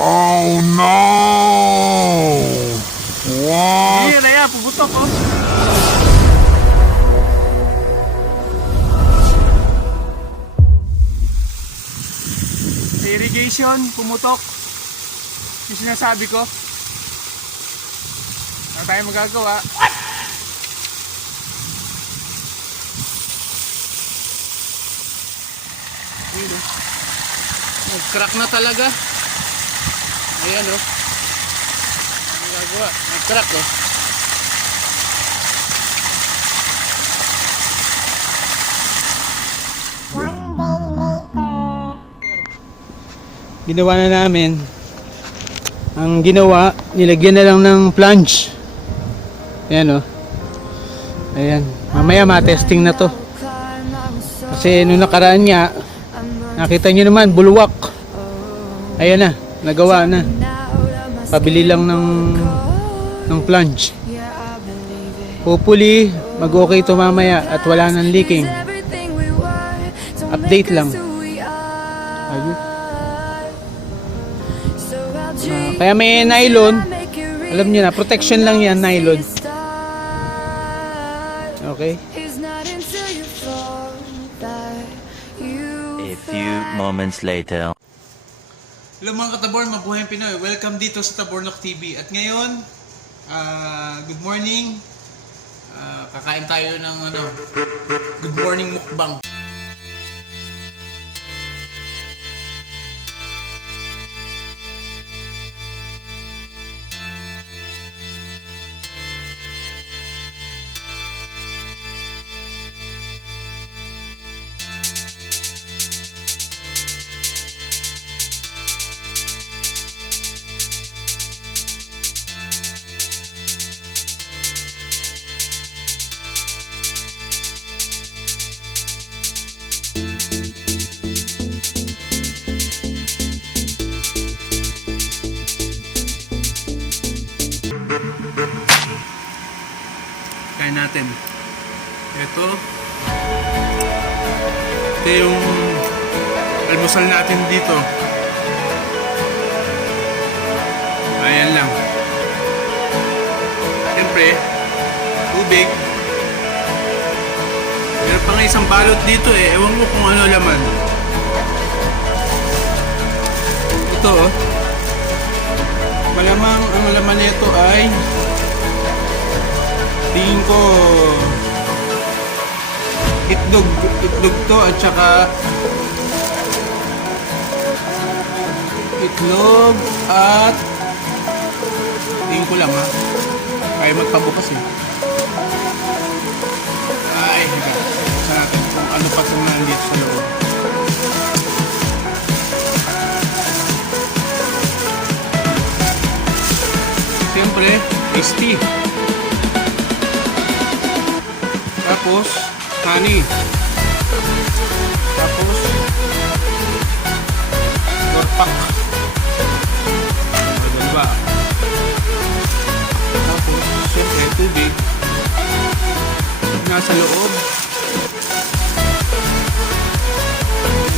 Oh no! What? Hindi na yan, pumutok oh. Sa irrigation, pumutok. Yung sinasabi ko. Ano tayo magagawa? Ayun oh. Nag-crack na talaga. Ayan oh. Ano magagawa? Nag-crack oh. Ginawa na namin. Ang ginawa, nilagyan na lang ng plunge. Ayan oh. Ayan. Mamaya ma-testing na to. Kasi nung nakaraan nga, nakita nyo naman, bulwak. Ayan na, nagawa na. Pabili lang ng ng plunge. Hopefully, mag-okay to mamaya at wala nang leaking. Update lang. Ayun. Ah, kaya may nylon. Alam niyo na, protection lang yan, nylon. Okay? A few moments later. Hello mga katabor, mabuhay Pinoy. Welcome dito sa Tabornok TV. At ngayon, ah, good morning. Ah, kakain tayo ng ano, good morning mukbang. Kain natin. Ito. Ito yung almusal natin dito. Ayan lang. Siyempre, tubig. Meron pa nga isang balot dito eh. Ewan ko kung ano laman. Ito oh. Malamang ang laman nito ay tingin ko itlog itlog to at saka itlog at tingin ko lang ha? Kaya magpabukas eh. Ay higa. Sa natin kung ano pa itong nandito sa loob. Siyempre iced Tapos, honey. Tapos, gorpak. O, diba? Tapos, siyempre, tubig. Nasa loob.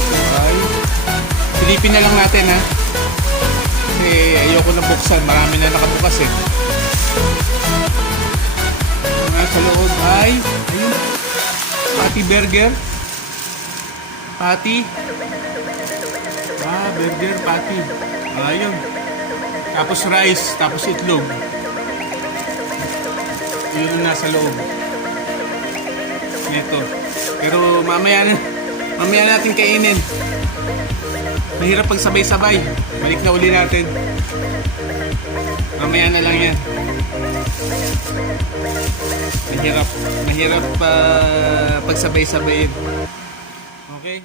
Ito ay, silipin na lang natin ha. Kasi ayoko na buksan. Marami na nakabukas eh. Nasa loob ay, ayun, patty burger. Patty. Ah, burger, patty. Ayun. Tapos rice, tapos itlog. Yun ang nasa loob. Ito. Pero mamaya na, mamaya natin kainin. Mahirap pag sabay-sabay. Balik na uli natin. Mamaya na lang yan. Mahirap, mahirap pa pagsabay-sabayin. Okay?